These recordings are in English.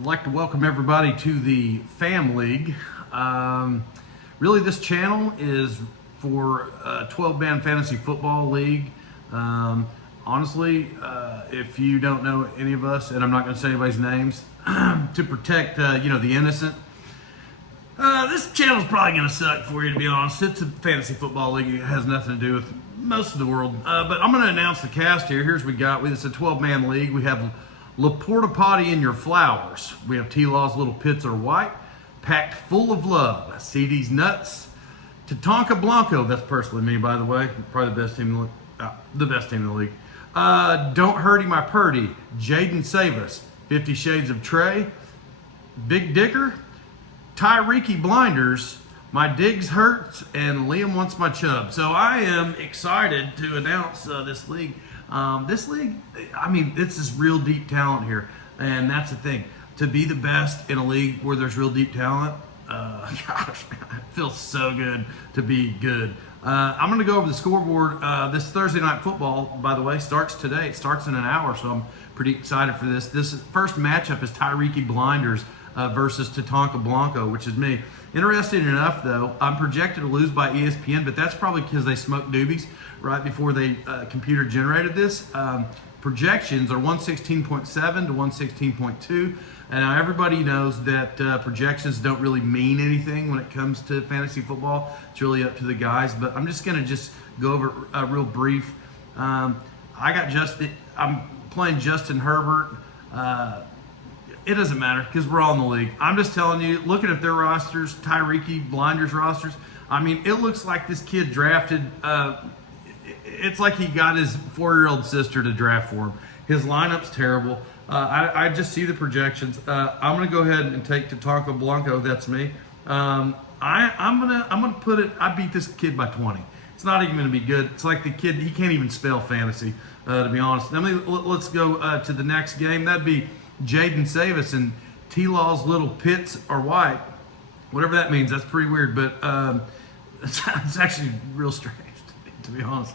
I'd like to welcome everybody to the Fam League. Really, this channel is for a 12-man fantasy football league. Honestly, if you don't know any of us, and I'm not going to say anybody's names, to protect the innocent, this channel's probably going to suck for you, to be honest. It's a fantasy football league. It has nothing to do with most of the world. But I'm going to announce the cast here. Here's what we got. It's a 12-man league. We have La Porta Potty in your flowers. We have T-Law's Little Pits Are White, Packed Full of Love, CD's Nuts, Tatanka Blanco, that's personally me, by the way, probably the best team in the league. Don't Hurty My Purdy, Jaden Save Us, 50 Shades of Trey, Big Dicker, Tyreeky Blinders, My Digs Hurts, and Liam Wants My Chub. So I am excited to announce this league. This league, this is real deep talent here, and that's the thing. To be the best in a league where there's real deep talent, gosh, man, it feels so good to be good. I'm going to go over the scoreboard. This Thursday Night Football, by the way, starts today. It starts in an hour, so I'm pretty excited for this. This first matchup is Tyreeky Blinders versus Tatanka Blanco, which is me. Interesting enough, though, I'm projected to lose by ESPN, but that's probably because they smoked doobies right before they computer generated this. Projections are 116.7 to 116.2. And now everybody knows that projections don't really mean anything when it comes to fantasy football. It's really up to the guys. But I'm just going to go over a real brief. I'm playing Justin Herbert. It doesn't matter because we're all in the league. I'm just telling you, looking at their rosters, Tyreeky Blinders rosters, it looks like this kid drafted, it's like he got his 4-year-old sister to draft for him. His lineup's terrible. I just see the projections. I'm going to go ahead and take Tatanka Blanco. That's me. I'm gonna put it. I beat this kid by 20. It's not even going to be good. It's like the kid, he can't even spell fantasy, to be honest. Let's go to the next game. That'd be Jaden Savis and T-Law's Little Pits Are White. Whatever that means, that's pretty weird, but it's actually real strange, to be honest.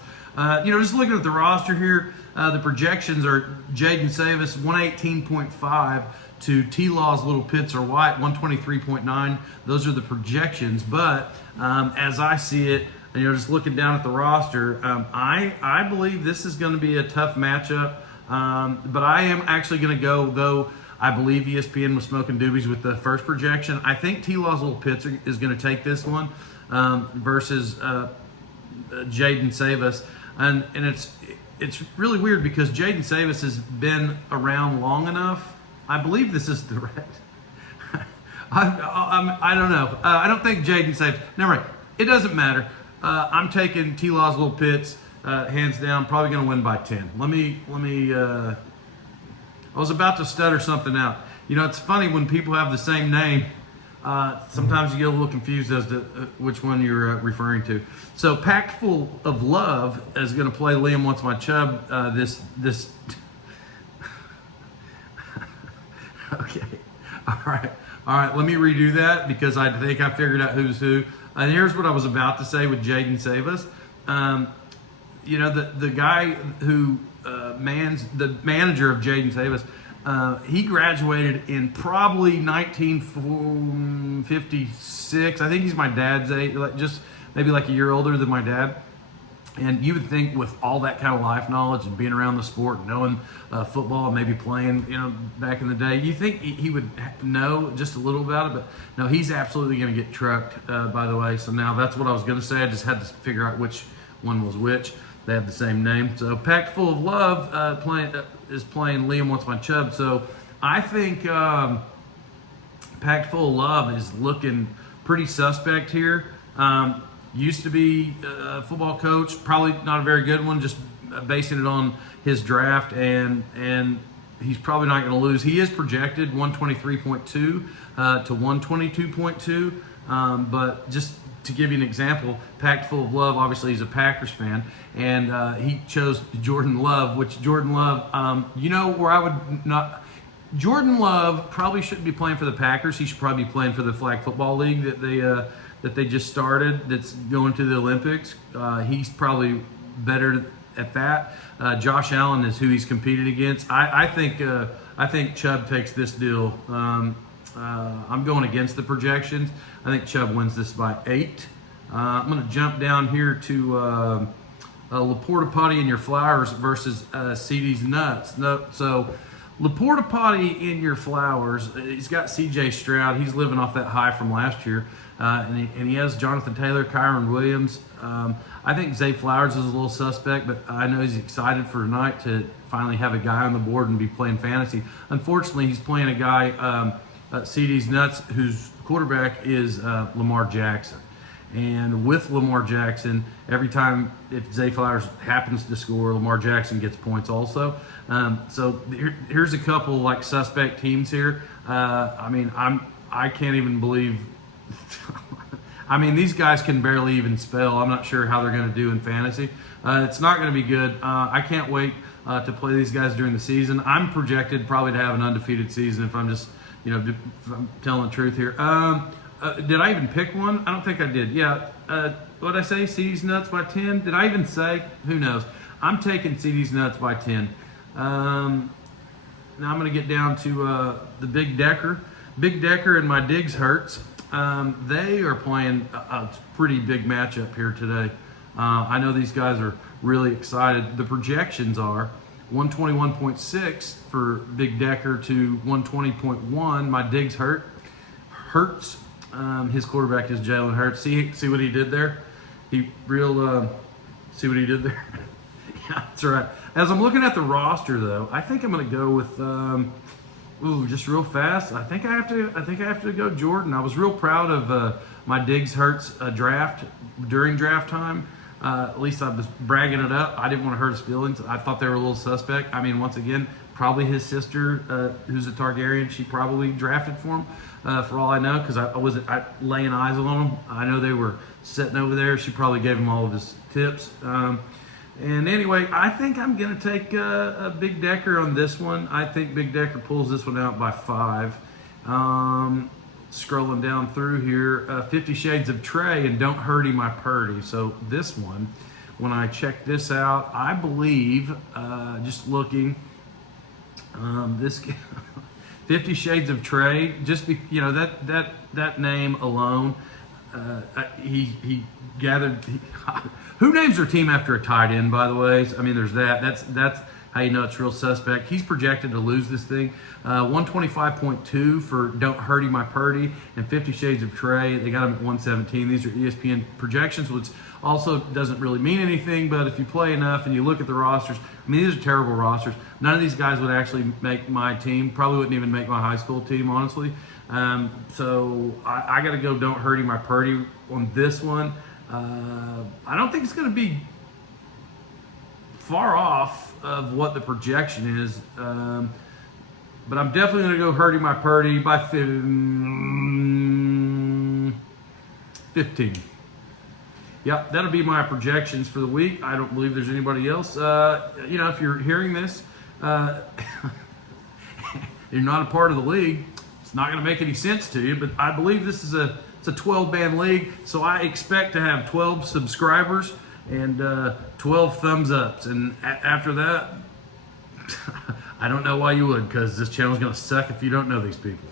Just looking at the roster here, the projections are Jaden Savis 118.5 to T-Law's Little Pits Are White 123.9. Those are the projections, but as I see it, just looking down at the roster, I believe this is going to be a tough matchup. But I am actually going to go, though I believe ESPN was smoking doobies with the first projection. I think T-Law's Little Pits is going to take this one versus Jaden Savis. And it's really weird because Jaden Savis has been around long enough. I believe this is the right. I don't know. I don't think Jaden Savis. Never mind. It doesn't matter. I'm taking T-Law's Little Pits. Hands down, probably going to win by 10. I was about to stutter something out. It's funny when people have the same name. Sometimes you get a little confused as to which one you're referring to. So, Packed Full of Love is going to play Liam Wants My Chub. Okay. All right. Let me redo that because I think I figured out who's who. And here's what I was about to say with Jaden Savis. The guy who the manager of Jaden Savis, he graduated in probably 1956. I think he's my dad's age, just maybe like a year older than my dad. And you would think with all that kind of life knowledge and being around the sport, and knowing football and maybe playing, back in the day, you think he would know just a little about it. But no, he's absolutely going to get trucked, by the way. So now that's what I was going to say. I just had to figure out which one was which. They have the same name. So Packed Full of Love is playing Liam Wants My Chub. So I think Packed Full of Love is looking pretty suspect here. Used to be a football coach, probably not a very good one, just basing it on his draft, and he's probably not going to lose. He is projected 123.2 to 122.2, but just to give you an example, Packed Full of Love, obviously he's a Packers fan, and he chose Jordan Love, which Jordan Love, where I would not... Jordan Love probably shouldn't be playing for the Packers. He should probably be playing for the Flag Football League that they just started, that's going to the Olympics. He's probably better at that. Josh Allen is who he's competed against. I think I think Chubb takes this deal. I'm going against the projections. I think Chubb wins this by 8. I'm going to jump down here to Laporta Potty in Your Flowers versus CD's Nuts. No, so Laporta Potty in Your Flowers, he's got CJ Stroud. He's living off that high from last year. And he has Jonathan Taylor, Kyron Williams. I think Zay Flowers is a little suspect, but I know he's excited for tonight to finally have a guy on the board and be playing fantasy. Unfortunately, he's playing a guy, CD's Nuts, whose quarterback is Lamar Jackson. And with Lamar Jackson, every time if Zay Flowers happens to score, Lamar Jackson gets points also. So here's a couple like suspect teams here. I can't even believe. I mean, these guys can barely even spell. I'm not sure how they're going to do in fantasy. It's not going to be good. I can't wait to play these guys during the season. I'm projected probably to have an undefeated season if I'm just, if I'm telling the truth here. Did I even pick one? I don't think I did. Yeah. What did I say? CD's Nuts by 10? Did I even say? Who knows? I'm taking CD's Nuts by 10. Now I'm going to get down to the Big Decker. Big Decker and my Diggs Hurts. They are playing a pretty big matchup here today. I know these guys are really excited. The projections are 121.6 for Big Decker to 120.1. My Diggs Hurts. His quarterback is Jalen Hurts. See what he did there? See what he did there? Yeah, that's right. As I'm looking at the roster, though, I think I'm going to go with just real fast. I think I have to go Jordan. I was real proud of my Diggs Hurts draft during draft time. At least I was bragging it up. I didn't want to hurt his feelings. I thought they were a little suspect. I mean, once again, probably his sister, who's a Targaryen, she probably drafted for him. For all I know, because I wasn't laying eyes on them. I know they were sitting over there. She probably gave him all of his tips. And anyway, I think I'm going to take a Big Decker on this one. I think Big Decker pulls this one out by 5. Scrolling down through here, 50 Shades of Trey and Don't Hurty My Purdy. So this one, when I check this out, I believe, just looking, this 50 Shades of Trey, just be, that name alone, he gathered. Who names their team after a tight end, by the way? I mean, there's that. That's how you know it's real suspect. He's projected to lose this thing. 125.2 for Don't Hurty My Purdy and 50 Shades of Trey. They got him at 117. These are ESPN projections, which also doesn't really mean anything, but if you play enough and you look at the rosters, I mean, these are terrible rosters. None of these guys would actually make my team. Probably wouldn't even make my high school team, honestly. So I got to go Don't Hurty My Purdy on this one. I don't think it's going to be far off of what the projection is, but I'm definitely going to go Hurty My Purdy by 15. Yep, that'll be my projections for the week. I don't believe there's anybody else. If you're hearing this, you're not a part of the league. It's not going to make any sense to you, but I believe this is it's a 12-man league, so I expect to have 12 subscribers and 12 thumbs ups. And after that, I don't know why you would, because this channel is going to suck if you don't know these people.